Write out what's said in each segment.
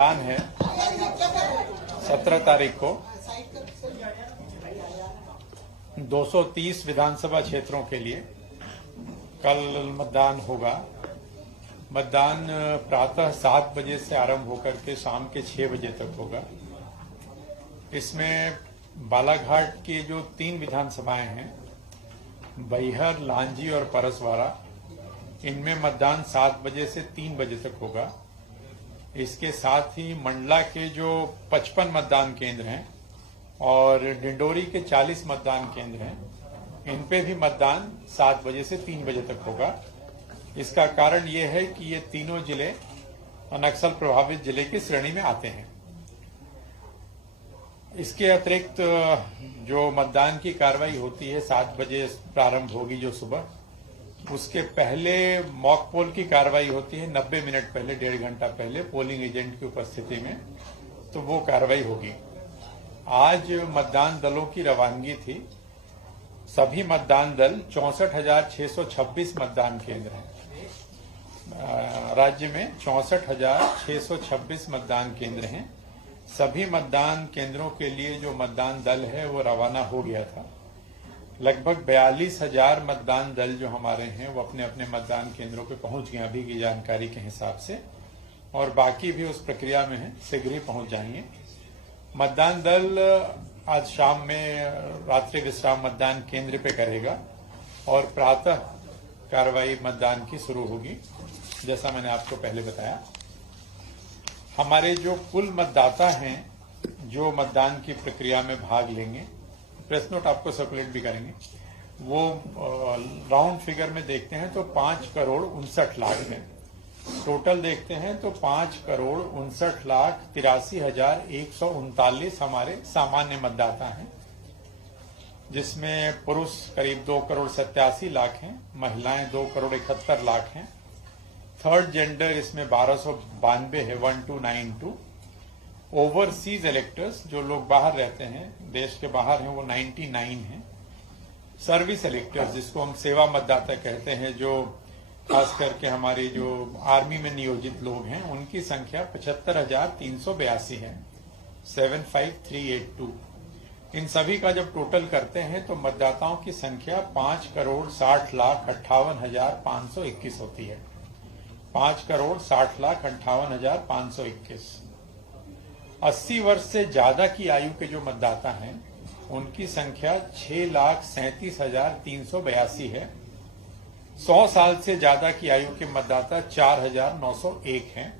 Plan है 17 तारीख को 230 विधानसभा क्षेत्रों के लिए कल मतदान होगा। मतदान प्रातः 7 बजे से आरंभ होकर के शाम के 6 बजे तक होगा। इसमें बालाघाट की जो 3 विधानसभाएं हैं, बैहर, लांजी और परसवाड़ा, इनमें मतदान 7 बजे से 3 बजे तक होगा। इसके साथ ही मंडला के जो 55 मतदान केंद्र हैं और डिंडोरी के 40 मतदान केंद्र हैं, इन पे भी मतदान 7 बजे से 3 बजे तक होगा। इसका कारण ये है कि ये तीनों जिले नक्सल प्रभावित जिले की श्रेणी में आते हैं। इसके अतिरिक्त जो मतदान की कार्रवाई होती है 7 बजे प्रारंभ होगी जो सुबह, उसके पहले मॉक पोल की कार्रवाई होती है 90 मिनट पहले, 1.5 घंटा पहले पोलिंग एजेंट की उपस्थिति में, तो वो कार्रवाई होगी। आज मतदान दलों की रवानगी थी। सभी मतदान दल 64,626 मतदान केंद्र हैं। राज्य में 64,626 मतदान केंद्र हैं। सभी मतदान केंद्रों के लिए जो मतदान दल है वो रवाना हो गया था। लगभग 42,000 मतदान दल जो हमारे हैं वो अपने अपने मतदान केंद्रों पे पहुंच गए अभी की जानकारी के हिसाब से, और बाकी भी उस प्रक्रिया में है, शीघ्र ही पहुंच जाएंगे। मतदान दल आज शाम में रात्रि विश्राम मतदान केंद्र पे करेगा और प्रातः कार्रवाई मतदान की शुरू होगी, जैसा मैंने आपको पहले बताया। हमारे जो कुल मतदाता हैं जो मतदान की प्रक्रिया में भाग लेंगे, प्रेस नोट आपको सर्कुलेट भी करेंगे, वो राउंड फिगर में देखते हैं तो 5,59,00,000 में टोटल देखते हैं तो 5,59,83,139 हमारे सामान्य मतदाता हैं, जिसमें पुरुष करीब 2,87,00,000 हैं, महिलाएं 2,71,00,000 हैं। थर्ड जेंडर इसमें 1,292 है, 1292। ओवरसीज इलेक्टर्स जो लोग बाहर रहते हैं, देश के बाहर हैं, वो 99 हैं। सर्विस इलेक्टर्स जिसको हम सेवा मतदाता कहते हैं, जो खास करके हमारे जो आर्मी में नियोजित लोग हैं, उनकी संख्या 75,382 है, 75,382। इन सभी का जब टोटल करते हैं तो मतदाताओं की संख्या 5,60,58,521 होती है। 5,60,58,521। 80 वर्ष से ज्यादा की आयु के जो मतदाता हैं उनकी संख्या 6,37,382 है। 100 साल से ज्यादा की आयु के मतदाता 4,901 हैं।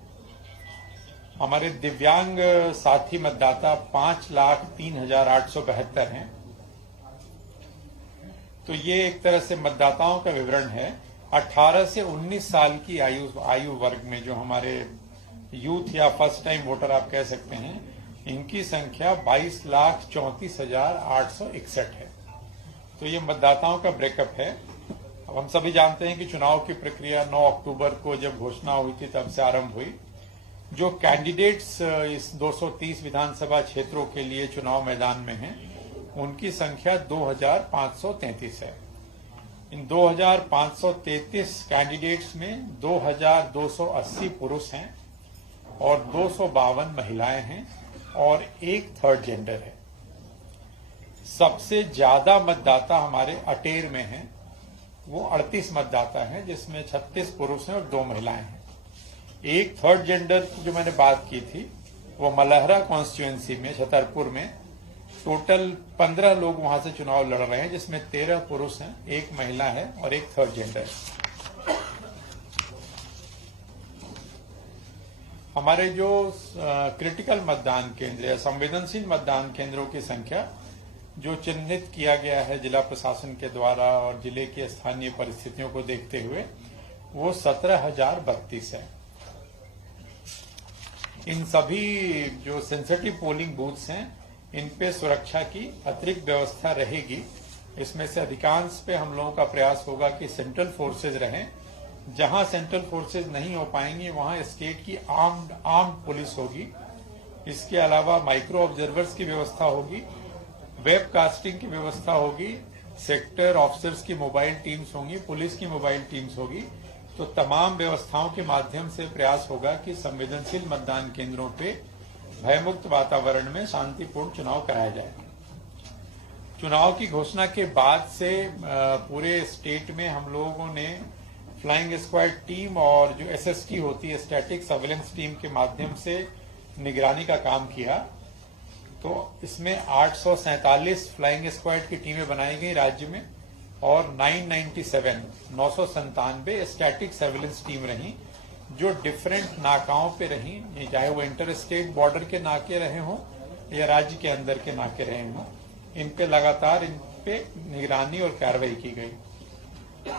हमारे दिव्यांग साथी मतदाता 5,03,872 हैं। तो ये एक तरह से मतदाताओं का विवरण है। 18 से 19 साल की आयु वर्ग में जो हमारे यूथ या फर्स्ट टाइम वोटर आप कह सकते हैं, इनकी संख्या 22,34,861 है। तो ये मतदाताओं का ब्रेकअप है। अब हम सभी जानते हैं कि चुनाव की प्रक्रिया 9 अक्टूबर को जब घोषणा हुई थी तब से आरंभ हुई। जो कैंडिडेट्स इस 230 विधानसभा क्षेत्रों के लिए चुनाव मैदान में हैं, उनकी संख्या 2,533 है। इन 2,533 कैंडिडेट्स में 2,280 पुरुष हैं और 252 महिलाएं हैं और एक थर्ड जेंडर है। सबसे ज्यादा मतदाता हमारे अटेर में हैं, वो 38 मतदाता हैं, जिसमें 36 पुरुष हैं और 2 महिलाएं हैं। एक थर्ड जेंडर की जो मैंने बात की थी वो मलहरा कॉन्स्टिट्यूएंसी में, छतरपुर में टोटल 15 लोग वहां से चुनाव लड़ रहे हैं, जिसमें 13 पुरुष हैं, 1 महिला है और एक थर्ड जेंडर है। हमारे जो क्रिटिकल मतदान केंद्र या संवेदनशील मतदान केंद्रों की संख्या जो चिन्हित किया गया है जिला प्रशासन के द्वारा और जिले की स्थानीय परिस्थितियों को देखते हुए, वो 17,032 है। इन सभी जो सेंसिटिव पोलिंग बूथ्स हैं, इन पे सुरक्षा की अतिरिक्त व्यवस्था रहेगी। इसमें से अधिकांश पे हम लोगों का प्रयास होगा कि सेंट्रल फोर्सेज रहें। जहां सेंट्रल फोर्सेज नहीं हो पाएंगे वहां स्टेट की आर्म्ड पुलिस होगी। इसके अलावा माइक्रो ऑब्जर्वर्स की व्यवस्था होगी, वेब कास्टिंग की व्यवस्था होगी, सेक्टर ऑफिसर्स की मोबाइल टीम्स होंगी, पुलिस की मोबाइल टीम्स होगी। तो तमाम व्यवस्थाओं के माध्यम से प्रयास होगा कि संवेदनशील मतदान केंद्रों पे भयमुक्त वातावरण में शांतिपूर्ण चुनाव कराया जाए। चुनाव की घोषणा के बाद से पूरे स्टेट में हम लोगों ने फ्लाइंग स्क्वाड टीम और जो एसएसटी होती है, स्टैटिक सर्वेलेंस टीम के माध्यम से निगरानी का काम किया। तो इसमें 847 फ्लाइंग स्क्वाड की टीमें बनाई गई राज्य में और 997 स्टैटिक सर्वेलेंस टीम रही, जो डिफरेंट नाकाओं पे रही, चाहे वो इंटर स्टेट बॉर्डर के नाके रहे हों या राज्य के अंदर के नाके रहे हों। इन पे लगातार इन पे निगरानी और कार्रवाई की गई।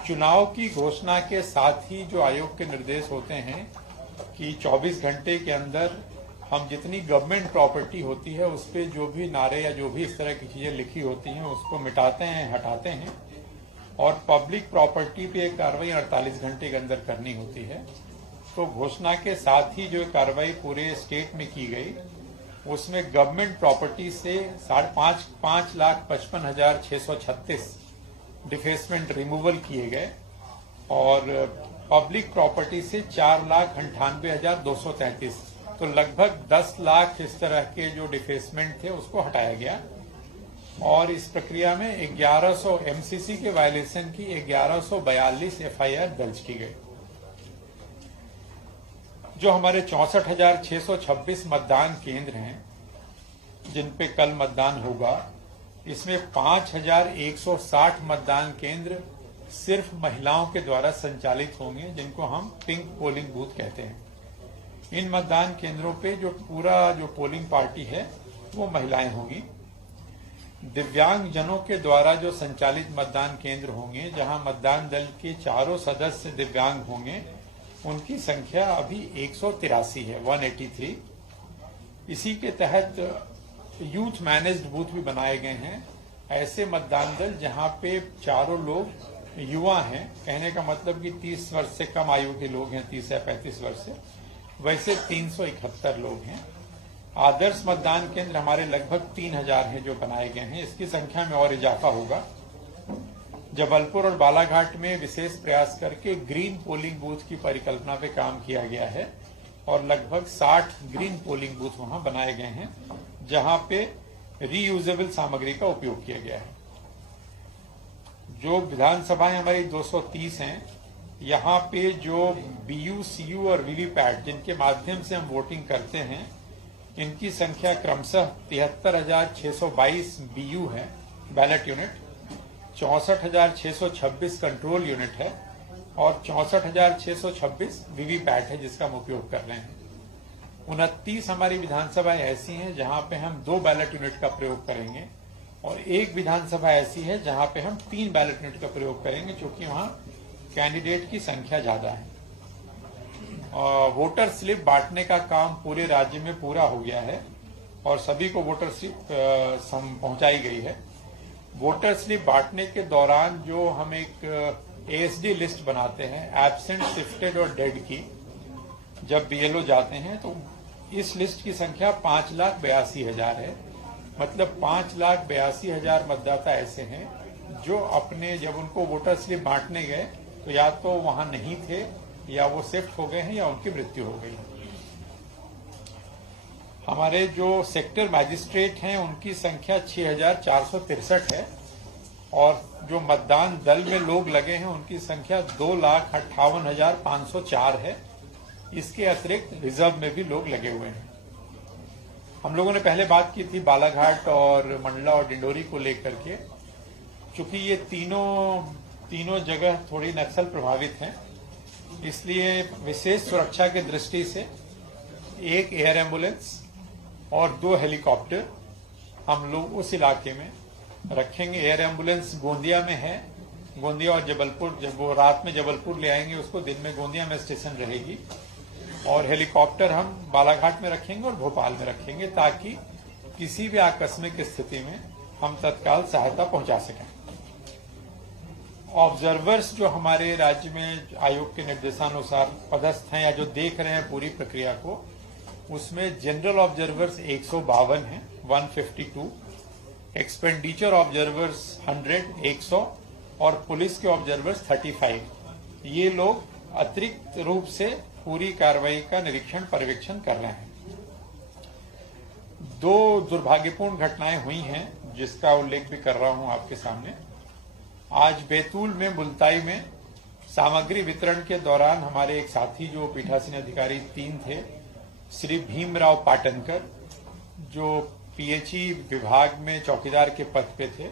चुनाव की घोषणा के साथ ही जो आयोग के निर्देश होते हैं कि 24 घंटे के अंदर हम जितनी गवर्नमेंट प्रॉपर्टी होती है उस पे जो भी नारे या जो भी इस तरह की चीजें लिखी होती हैं उसको मिटाते हैं, हटाते हैं, और पब्लिक प्रॉपर्टी पे कार्रवाई 48 घंटे के अंदर करनी होती है। तो घोषणा के साथ ही जो कार्रवाई पूरे स्टेट में की गई उसमें गवर्नमेंट प्रॉपर्टी से 5,55,636 डिफेसमेंट रिमूवल किए गए और पब्लिक प्रॉपर्टी से 4,98,233, तो लगभग 10 लाख इस तरह के जो डिफेसमेंट थे उसको हटाया गया। और इस प्रक्रिया में 1100 एमसीसी के वायलेशन की 1142 एफआईआर दर्ज की गई। जो हमारे 64,626 मतदान केंद्र हैं जिन पे कल मतदान होगा, इसमें 5,160 मतदान केंद्र सिर्फ महिलाओं के द्वारा संचालित होंगे, जिनको हम पिंक पोलिंग बूथ कहते हैं। इन मतदान केंद्रों पे जो पोलिंग पार्टी है वो महिलाएं होंगी। दिव्यांग जनों के द्वारा जो संचालित मतदान केंद्र होंगे, जहां मतदान दल के चारों सदस्य दिव्यांग होंगे, उनकी संख्या अभी 183 है, 183। इसी के तहत यूथ मैनेज्ड बूथ भी बनाए गए हैं। ऐसे मतदान दल जहां पे चारों लोग युवा हैं, कहने का मतलब कि 30 वर्ष से कम आयु के लोग हैं, 30 या 35 वर्ष से, वैसे 371 लोग हैं। आदर्श मतदान केंद्र हमारे लगभग 3000 हैं जो बनाए गए हैं। इसकी संख्या में और इजाफा होगा। जबलपुर और बालाघाट में विशेष प्रयास करके ग्रीन पोलिंग बूथ की परिकल्पना पे काम किया गया है और लगभग 60 ग्रीन पोलिंग बूथ वहां बनाए गए हैं, जहां पे रीयूजेबल सामग्री का उपयोग किया गया है। जो विधानसभाएं हमारी 230 हैं, यहाँ पे जो बीयू, सीयू और वीवीपैट जिनके माध्यम से हम वोटिंग करते हैं, इनकी संख्या क्रमशः 73,622 बीयू है बैलेट यूनिट, 64,626 कंट्रोल यूनिट है और 64,626 वीवीपैट है जिसका हम उपयोग कर रहे हैं। 29 हमारी विधानसभाएं ऐसी हैं जहां पे हम 2 बैलेट यूनिट का प्रयोग करेंगे और एक विधानसभा ऐसी है जहां पे हम 3 बैलेट यूनिट का प्रयोग करेंगे, क्योंकि वहां कैंडिडेट की संख्या ज्यादा है। वोटर स्लिप बांटने का काम पूरे राज्य में पूरा हो गया है और सभी को वोटर स्लिप पहुंचाई गई है। वोटर स्लिप बांटने के दौरान जो हम एक एएसडी लिस्ट बनाते हैं, एब्सेंट, शिफ्टेड और डेड की, जब बीएलओ जाते हैं तो इस लिस्ट की संख्या 5,82,000 है। मतलब 5,82,000 मतदाता ऐसे हैं जो अपने, जब उनको वोटर स्लिप बांटने गए तो या तो वहां नहीं थे या वो शिफ्ट हो गए हैं या उनकी मृत्यु हो गई। हमारे जो सेक्टर मैजिस्ट्रेट हैं उनकी संख्या 6,463 है और जो मतदान दल में लोग लगे हैं उनकी संख्या 2,58,504 है। इसके अतिरिक्त रिजर्व में भी लोग लगे हुए हैं। हम लोगों ने पहले बात की थी बालाघाट और मंडला और डिंडोरी को लेकर के, चूंकि ये तीनों जगह थोड़ी नक्सल प्रभावित हैं, इसलिए विशेष सुरक्षा की दृष्टि से एक एयर एम्बुलेंस और 2 हेलीकॉप्टर हम लोग उस इलाके में रखेंगे। एयर एम्बुलेंस गोंदिया में है, गोंदिया और जबलपुर, जब वो रात में जबलपुर ले आएंगे उसको दिन में गोंदिया में स्टेशन रहेगी, और हेलीकॉप्टर हम बालाघाट में रखेंगे और भोपाल में रखेंगे, ताकि किसी भी आकस्मिक स्थिति में हम तत्काल सहायता पहुंचा सकें। ऑब्जर्वर्स जो हमारे राज्य में आयोग के निर्देशानुसार पदस्थ हैं या जो देख रहे हैं पूरी प्रक्रिया को, उसमें जनरल ऑब्जर्वर्स 152 हैं, 152, एक्सपेंडिचर ऑब्जर्वर्स 100 और पुलिस के ऑब्जर्वर्स 35। ये लोग अतिरिक्त रूप से पूरी कार्रवाई का निरीक्षण पर्यवेक्षण कर रहे हैं। 2 दुर्भाग्यपूर्ण घटनाएं हुई हैं जिसका उल्लेख भी कर रहा हूं आपके सामने। आज बैतूल में मुल्ताई में सामग्री वितरण के दौरान हमारे एक साथी जो पीठासीन अधिकारी 3 थे, श्री भीमराव पाटनकर, जो पीएचई विभाग में चौकीदार के पद पे थे,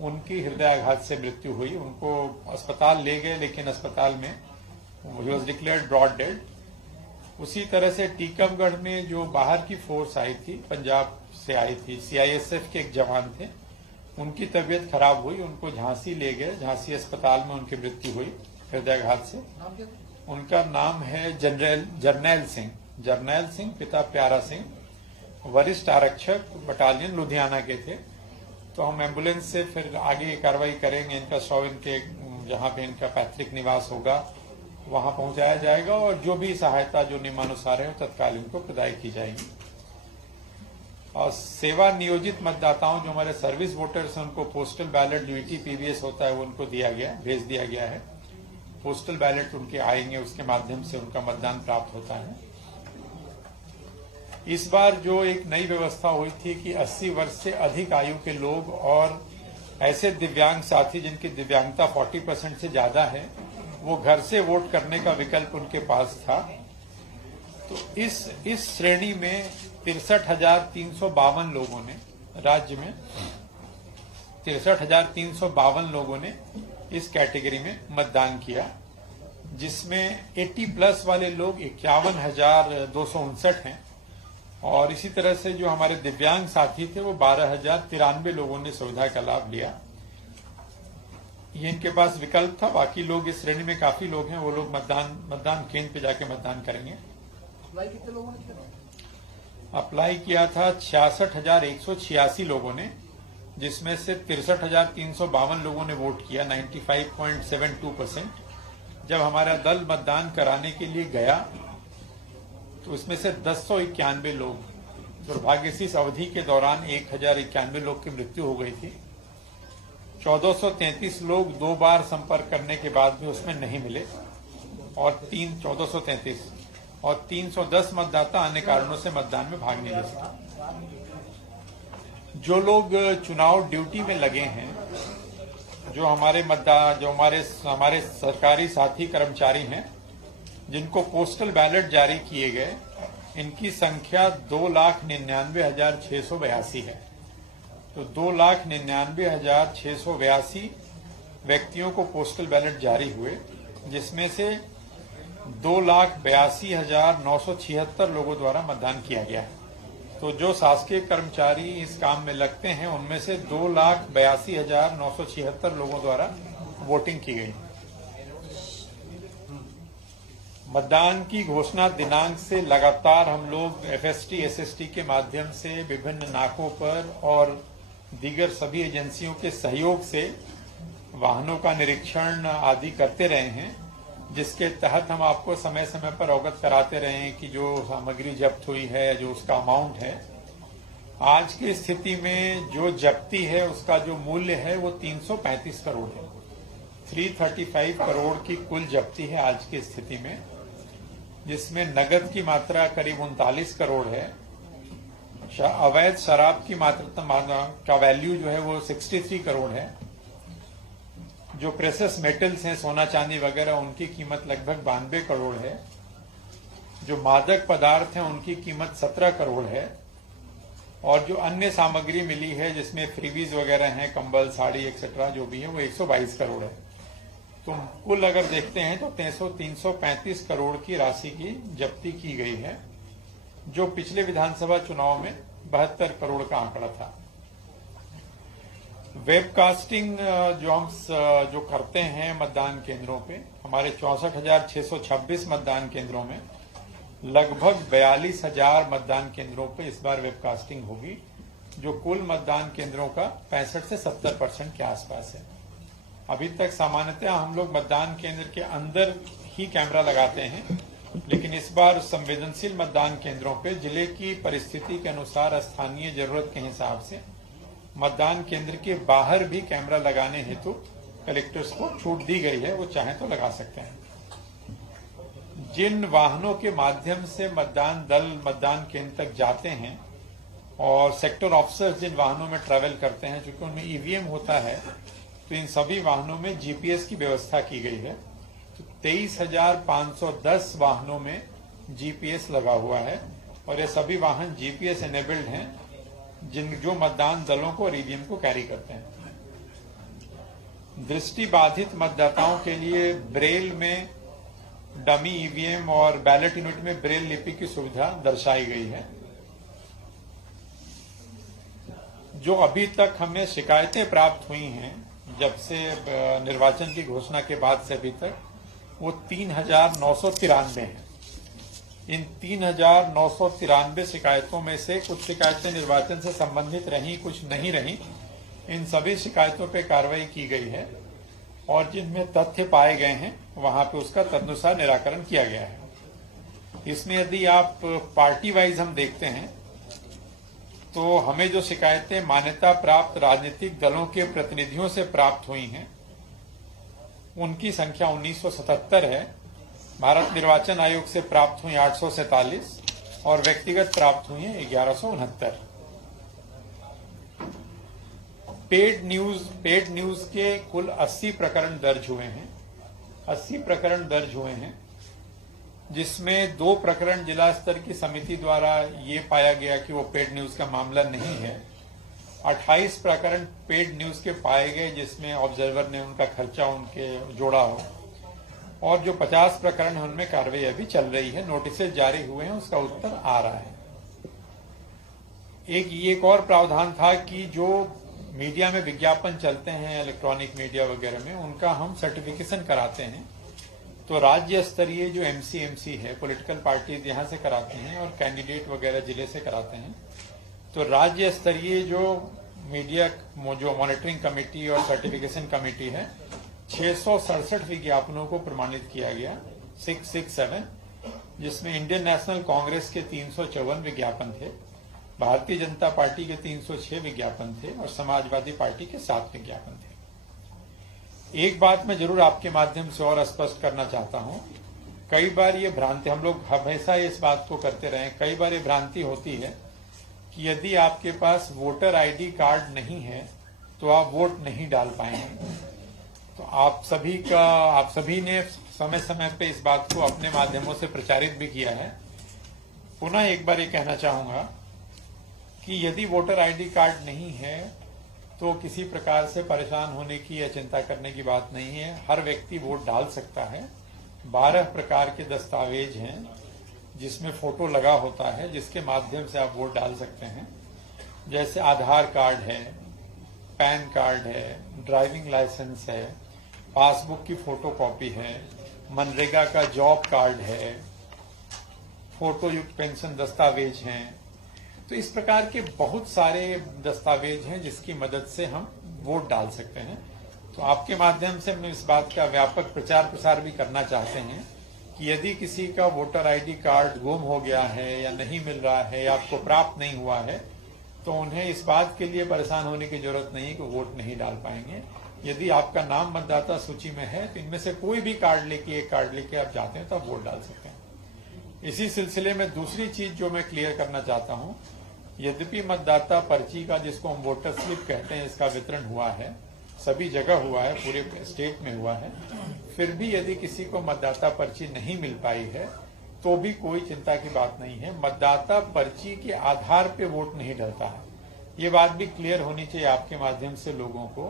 उनकी हृदयाघात से मृत्यु हुई। उनको अस्पताल ले गए लेकिन अस्पताल में he was declared broad dead. उसी तरह से टीकमगढ़ में जो बाहर की फोर्स आई थी, पंजाब से आई थी, सीआईएसएफ के एक जवान थे, उनकी तबीयत खराब हुई, उनको झांसी ले गए। झांसी अस्पताल में उनकी मृत्यु हुई हृदयाघात से। उनका नाम है जरनैल सिंह, पिता प्यारा सिंह, वरिष्ठ आरक्षक बटालियन लुधियाना के थे। तो हम एम्बुलेंस से फिर आगे कार्रवाई करेंगे। इनका शव इनके जहां पे इनका पैतृक निवास होगा वहां पहुंचाया जाएगा और जो भी सहायता जो नियमानुसार है तत्काल इनको प्रदाय की जाएगी। और सेवा नियोजित मतदाताओं जो हमारे सर्विस वोटर्स हैं उनको पोस्टल बैलेट जो ईटीपीबीएस होता है वो उनको भेज दिया गया है। पोस्टल बैलेट उनके आएंगे, उसके माध्यम से उनका मतदान प्राप्त होता है। इस बार जो एक नई व्यवस्था हुई थी कि 80 वर्ष से अधिक आयु के लोग और ऐसे दिव्यांग साथी जिनकी दिव्यांगता 40% से ज्यादा है, वो घर से वोट करने का विकल्प उनके पास था। तो इस श्रेणी में 63,352 लोगों ने, राज्य में 63,352 लोगों ने इस कैटेगरी में मतदान किया, जिसमें 80 प्लस वाले लोग 51,259 हैं और इसी तरह से जो हमारे दिव्यांग साथी थे वो 12,093 लोगों ने सुविधा का लाभ लिया। ये इनके पास विकल्प था। बाकी लोग इस श्रेणी में काफी लोग हैं, वो लोग मतदान केंद्र पे जाके मतदान करेंगे। अप्लाई कितने लोगों ने किया? अप्लाई किया था 66,186 लोगों ने, जिसमें से 63,352 लोगों ने वोट किया, 95.72%। जब हमारा दल मतदान कराने के लिए गया तो उसमें से 1091 लोग, दुर्भाग्य से इस अवधि के दौरान 1,091 लोग की मृत्यु हो गई थी। 1433 लोग 2 बार संपर्क करने के बाद भी उसमें नहीं मिले और 1433 और 310 मतदाता अन्य कारणों से मतदान में भाग नहीं ले सके। जो लोग चुनाव ड्यूटी में लगे हैं, जो हमारे सरकारी साथी कर्मचारी हैं जिनको पोस्टल बैलेट जारी किए गए, इनकी संख्या 2,99,682 है। तो 2,99,682 व्यक्तियों को पोस्टल बैलेट जारी हुए, जिसमें से 2,82,976 लोगों द्वारा मतदान किया गया है। तो जो शासकीय कर्मचारी इस काम में लगते हैं उनमें से 2,82,976 लोगों द्वारा वोटिंग की गई। मतदान की घोषणा दिनांक से लगातार हम लोग एफएसटी, एसएसटी के माध्यम से विभिन्न नाकों पर और दीगर सभी एजेंसियों के सहयोग से वाहनों का निरीक्षण आदि करते रहे हैं, जिसके तहत हम आपको समय समय पर अवगत कराते रहे हैं कि जो सामग्री जब्त हुई है, जो उसका अमाउंट है। आज की स्थिति में जो जब्ती है उसका जो मूल्य है वो 335 करोड़ है। 335 करोड़ की कुल जब्ती है आज की स्थिति में, जिसमें नगद की मात्रा करीब 39 करोड़ है। अवैध शराब की मात्रा का वैल्यू जो है वो 63 करोड़ है। जो प्रेसियस मेटल्स हैं, सोना चांदी वगैरह, उनकी कीमत लगभग 92 करोड़ है। जो मादक पदार्थ हैं उनकी कीमत 17 करोड़ है। और जो अन्य सामग्री मिली है जिसमें फ्रीवीज वगैरह हैं, कंबल, साड़ी एक्सेट्रा जो भी है, वो 122 करोड़ है। तो कुल अगर देखते हैं तो 335 करोड़ की राशि की जब्ती की गई है, जो पिछले विधानसभा चुनाव में 72 करोड़ का आंकड़ा था। वेबकास्टिंग जो करते हैं मतदान केंद्रों पे, हमारे 64,626 मतदान केंद्रों में लगभग 42,000 मतदान केंद्रों पे इस बार वेबकास्टिंग होगी, जो कुल मतदान केंद्रों का 65 से 70% के आसपास है। अभी तक सामान्यतः हम लोग मतदान केंद्र के अंदर ही कैमरा लगाते हैं, लेकिन इस बार संवेदनशील मतदान केंद्रों पे जिले की परिस्थिति के अनुसार स्थानीय जरूरत के हिसाब से मतदान केंद्र के बाहर भी कैमरा लगाने हेतु कलेक्टर्स को छूट दी गई है, वो चाहे तो लगा सकते हैं। जिन वाहनों के माध्यम से मतदान दल मतदान केंद्र तक जाते हैं और सेक्टर ऑफिसर्स जिन वाहनों में ट्रैवल करते हैं, चूंकि उनमें ईवीएम होता है, तो इन सभी वाहनों में जीपीएस की व्यवस्था की गई है। तो 23,510 वाहनों में जीपीएस लगा हुआ है और ये सभी वाहन जीपीएस एनेबल्ड हैं, जो मतदान दलों को और ईवीएम को कैरी करते हैं। दृष्टि बाधित मतदाताओं के लिए ब्रेल में डमी ईवीएम और बैलेट यूनिट में ब्रेल लिपि की सुविधा दर्शाई गई है। जो अभी तक हमें शिकायतें प्राप्त हुई हैं जब से निर्वाचन की घोषणा के बाद से अभी तक, वो 3,993 हैं। इन 3,993 शिकायतों में से कुछ शिकायतें निर्वाचन से संबंधित रहीं, कुछ नहीं रहीं। इन सभी शिकायतों पे कार्रवाई की गई है और जिनमें तथ्य पाए गए हैं वहां पे उसका तदनुसार निराकरण किया गया है। इसमें यदि आप पार्टी वाइज हम देखते हैं तो हमें जो शिकायतें मान्यता प्राप्त राजनीतिक दलों के प्रतिनिधियों से प्राप्त हुई हैं उनकी संख्या 1977 है। भारत निर्वाचन आयोग से प्राप्त हुई 847 और व्यक्तिगत प्राप्त हुई है 1169। पेड न्यूज के कुल 80 प्रकरण दर्ज हुए हैं। 80 प्रकरण दर्ज हुए हैं, जिसमें 2 प्रकरण जिला स्तर की समिति द्वारा ये पाया गया कि वो पेड न्यूज का मामला नहीं है। 28 प्रकरण पेड न्यूज के पाए गए जिसमें ऑब्जर्वर ने उनका खर्चा उनके जोड़ा हो, और जो 50 प्रकरण है उनमें कार्रवाई अभी चल रही है। नोटिस जारी हुए हैं, उसका उत्तर आ रहा है। एक और प्रावधान था कि जो मीडिया में विज्ञापन चलते हैं, इलेक्ट्रॉनिक मीडिया वगैरह में, उनका हम सर्टिफिकेशन कराते हैं। तो राज्य स्तरीय जो एमसीएमसी है, पॉलिटिकल पार्टीज यहां से कराते हैं और कैंडिडेट वगैरह जिले से कराते हैं। तो राज्य स्तरीय जो मीडिया जो मॉनिटरिंग कमेटी और सर्टिफिकेशन कमेटी है, 667 विज्ञापनों को प्रमाणित किया गया, 667, जिसमें इंडियन नेशनल कांग्रेस के 354 विज्ञापन थे, भारतीय जनता पार्टी के 306 विज्ञापन थे और समाजवादी पार्टी के 7 विज्ञापन थे। एक बात मैं जरूर आपके माध्यम से और स्पष्ट करना चाहता हूं। कई बार ये भ्रांति, हम लोग हमेशा इस बात को करते रहे, कई बार ये भ्रांति होती है कि यदि आपके पास वोटर आईडी कार्ड नहीं है तो आप वोट नहीं डाल पाएंगे। तो आप सभी ने समय समय पे इस बात को अपने माध्यमों से प्रचारित भी किया है। पुनः एक बार ये कहना चाहूंगा कि यदि वोटर आईडी कार्ड नहीं है तो किसी प्रकार से परेशान होने की या चिंता करने की बात नहीं है। हर व्यक्ति वोट डाल सकता है। 12 प्रकार के दस्तावेज हैं जिसमें फोटो लगा होता है, जिसके माध्यम से आप वोट डाल सकते हैं। जैसे आधार कार्ड है, पैन कार्ड है, ड्राइविंग लाइसेंस है, पासबुक की फोटोकॉपी है, मनरेगा का जॉब कार्ड है, फोटो युक्त पेंशन दस्तावेज हैं। तो इस प्रकार के बहुत सारे दस्तावेज हैं जिसकी मदद से हम वोट डाल सकते हैं। तो आपके माध्यम से हम इस बात का व्यापक प्रचार प्रसार भी करना चाहते हैं कि यदि किसी का वोटर आईडी कार्ड गुम हो गया है या नहीं मिल रहा है या आपको प्राप्त नहीं हुआ है, तो उन्हें इस बात के लिए परेशान होने की जरूरत नहीं कि वोट नहीं डाल पाएंगे। यदि आपका नाम मतदाता सूची में है तो इनमें से कोई भी एक कार्ड लेके आप जाते हैं तो आप वोट डाल सकते हैं। इसी सिलसिले में दूसरी चीज जो मैं क्लियर करना चाहता हूं, यद्यपि मतदाता पर्ची का, जिसको हम वोटर स्लिप कहते हैं, इसका वितरण हुआ है, सभी जगह हुआ है, पूरे स्टेट में हुआ है, फिर भी यदि किसी को मतदाता पर्ची नहीं मिल पाई है तो भी कोई चिंता की बात नहीं है। मतदाता पर्ची के आधार पे वोट नहीं डलता है। ये बात भी क्लियर होनी चाहिए आपके माध्यम से लोगों को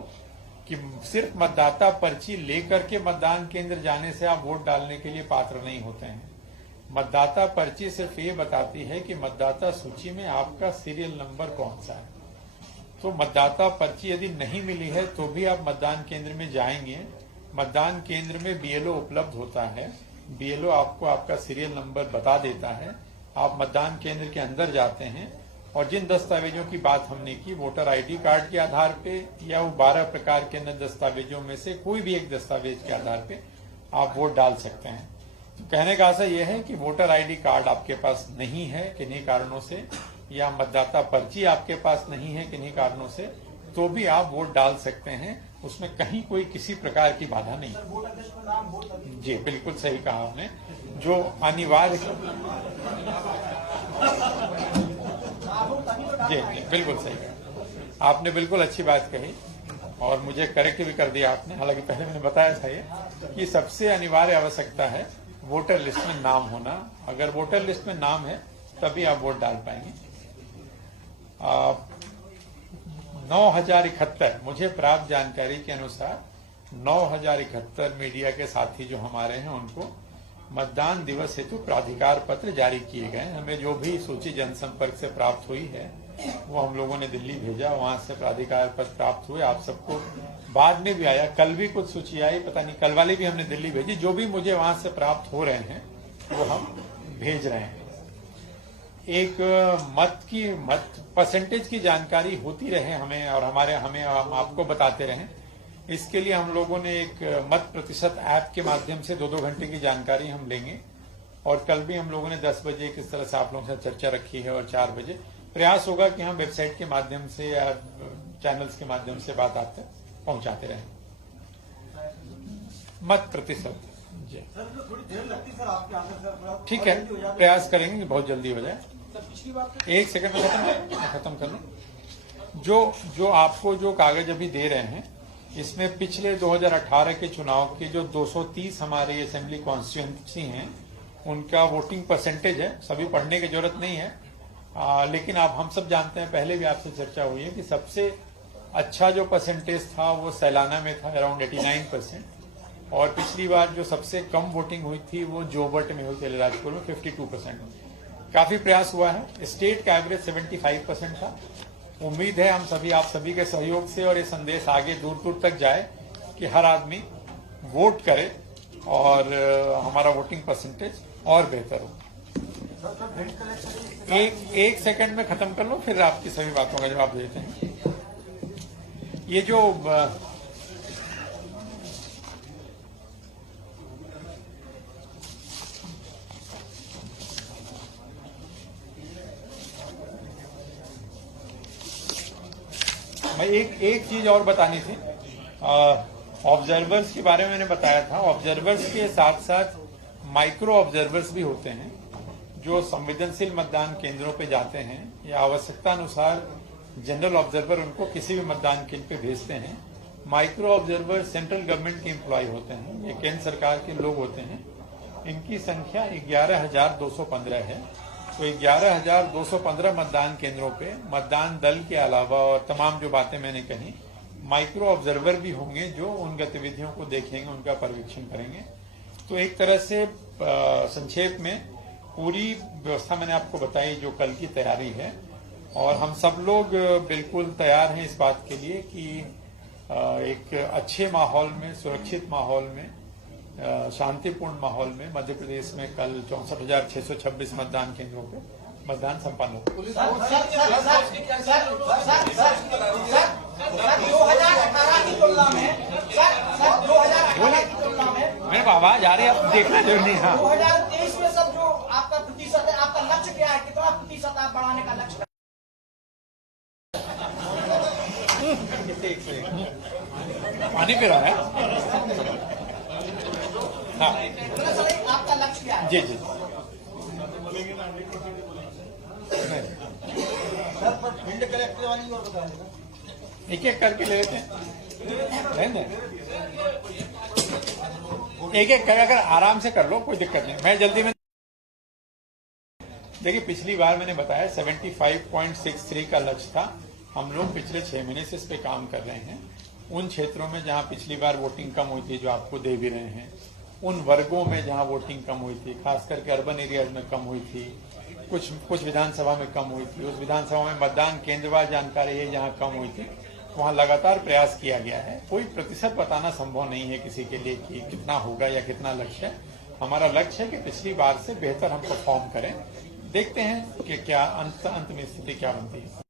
कि सिर्फ मतदाता पर्ची लेकर के मतदान केंद्र जाने से आप वोट डालने के लिए पात्र नहीं होते हैं। मतदाता पर्ची सिर्फ ये बताती है कि मतदाता सूची में आपका सीरियल नंबर कौन सा है। तो मतदाता पर्ची यदि नहीं मिली है तो भी आप मतदान केंद्र में जाएंगे। मतदान केंद्र में बीएलओ उपलब्ध होता है। बीएलओ आपको आपका सीरियल नंबर बता देता है। आप मतदान केंद्र के अंदर जाते हैं और जिन दस्तावेजों की बात हमने की, वोटर आईडी कार्ड के आधार पे या वो 12 प्रकार के अन्य दस्तावेजों में से कोई भी एक दस्तावेज के आधार पे आप वोट डाल सकते हैं। तो कहने का आशय यह है कि वोटर आईडी कार्ड आपके पास नहीं है किन्हीं कारणों से, या मतदाता पर्ची आपके पास नहीं है किन्हीं कारणों से, तो भी आप वोट डाल सकते हैं। उसमें कहीं कोई किसी प्रकार की बाधा नहीं। जी बिल्कुल सही कहा आपने। जो अनिवार्य जी बिल्कुल सही कहा आपने, बिल्कुल अच्छी बात कही और मुझे करेक्ट भी कर दिया आपने। हालांकि पहले मैंने बताया था ये कि सबसे अनिवार्य आवश्यकता है वोटर लिस्ट में नाम होना। अगर वोटर लिस्ट में नाम है तभी आप वोट डाल पाएंगे। 9071 मुझे प्राप्त जानकारी के अनुसार 9071 मीडिया के साथी जो हमारे हैं उनको मतदान दिवस हेतु प्राधिकार पत्र जारी किए गए। हमें जो भी सूची जनसंपर्क से प्राप्त हुई है वो हम लोगों ने दिल्ली भेजा, वहां से प्राधिकार पत्र प्राप्त हुए। आप सबको बाद में भी आया, कल भी कुछ सूची आई, पता नहीं कल वाली भी हमने दिल्ली भेजी। जो भी मुझे वहां से प्राप्त हो रहे हैं वो हम भेज रहे हैं। एक मत परसेंटेज की जानकारी होती रहे हमें और हमें आपको बताते रहें, इसके लिए हम लोगों ने एक मत प्रतिशत ऐप के माध्यम से 2-2 घंटे की जानकारी हम लेंगे। और कल भी हम लोगों ने 10 बजे किस तरह से आप लोगों से चर्चा रखी है और 4 बजे प्रयास होगा कि हम वेबसाइट के माध्यम से या चैनल्स के माध्यम से बात आप तक पहुंचाते रहें। मत प्रतिशत जी थोड़ी देर लगती सर आपके आंसर सर, ठीक है, प्रयास करेंगे बहुत जल्दी हो जाए। पिछली बार एक सेकंड में खत्म कर लूं। जो आपको जो कागज अभी दे रहे हैं इसमें पिछले 2018 के चुनाव के जो 230 हमारे असेंबली कॉन्स्टिट्यूंसी हैं उनका वोटिंग परसेंटेज है। सभी पढ़ने की जरूरत नहीं है, लेकिन हम सब जानते हैं, पहले भी आपसे चर्चा हुई है कि सबसे अच्छा जो परसेंटेज था वो सैलाना में था, अराउंड 89%। और पिछली बार जो सबसे कम वोटिंग हुई थी वो जोबट में हुई थी, अलीराजपुर में 52%। काफी प्रयास हुआ है। स्टेट का एवरेज 75% था। उम्मीद है हम सभी, आप सभी के सहयोग से और ये संदेश आगे दूर दूर तक जाए कि हर आदमी वोट करे और हमारा वोटिंग परसेंटेज और बेहतर हो। एक सेकंड में खत्म कर लो, फिर आपकी सभी बातों का जवाब देते हैं। ये जो मैं एक चीज और बतानी थी। ऑब्जर्वर्स के बारे में मैंने बताया था। ऑब्जर्वर्स के साथ साथ माइक्रो ऑब्जर्वर्स भी होते हैं जो संवेदनशील मतदान केंद्रों पे जाते हैं या आवश्यकता अनुसार जनरल ऑब्जर्वर उनको किसी भी मतदान केंद्र पे भेजते हैं। माइक्रो ऑब्जर्वर सेंट्रल गवर्नमेंट के एम्प्लॉय होते हैं, ये केंद्र सरकार के लोग होते हैं। इनकी संख्या 11,215 है। तो 11,215 मतदान केंद्रों पे मतदान दल के अलावा और तमाम जो बातें मैंने कही, माइक्रो ऑब्जर्वर भी होंगे जो उन गतिविधियों को देखेंगे, उनका पर्यवेक्षण करेंगे। तो एक तरह से संक्षेप में पूरी व्यवस्था मैंने आपको बताई जो कल की तैयारी है। और हम सब लोग बिल्कुल तैयार हैं इस बात के लिए कि एक अच्छे माहौल में, सुरक्षित माहौल में, शांतिपूर्ण माहौल में मध्य प्रदेश में कल 64,626 मतदान केंद्रों पे मतदान संपन्न हो। 2018 की तुलना में मेरे को आवाज आ रही है, आप देखना जरूरी है। 2023 में सब जो आपका प्रतिशत है, आपका लक्ष्य क्या है, कितना प्रतिशत आप बढ़ाने का लक्ष्य? पानी पी रहा है। हाँ आपका लक्ष्य क्या है? जी जी भिंड कलेक्टर वाली और बता देना। एक एक करके ले लेते हैं, एक एक कर, अगर आराम से कर लो कोई दिक्कत नहीं। मैं जल्दी में देखिए, पिछली बार मैंने बताया 75.63 का लक्ष्य था। हम लोग पिछले 6 महीने से इस पे काम कर रहे हैं। उन क्षेत्रों में जहां पिछली बार वोटिंग कम हुई थी, जो आपको दे भी रहे हैं, उन वर्गों में जहां वोटिंग कम हुई थी, खास करके अर्बन एरियाज में कम हुई थी, कुछ विधानसभा में कम हुई थी, उस विधानसभा में मतदान केंद्रवार जानकारी है जहां कम हुई थी, वहां लगातार प्रयास किया गया है। कोई प्रतिशत बताना संभव नहीं है किसी के लिए कि कितना होगा या कितना लक्ष्य है। हमारा लक्ष्य है कि पिछली बार से बेहतर हम परफॉर्म करें। देखते हैं कि क्या अंत में स्थिति क्या बनती है।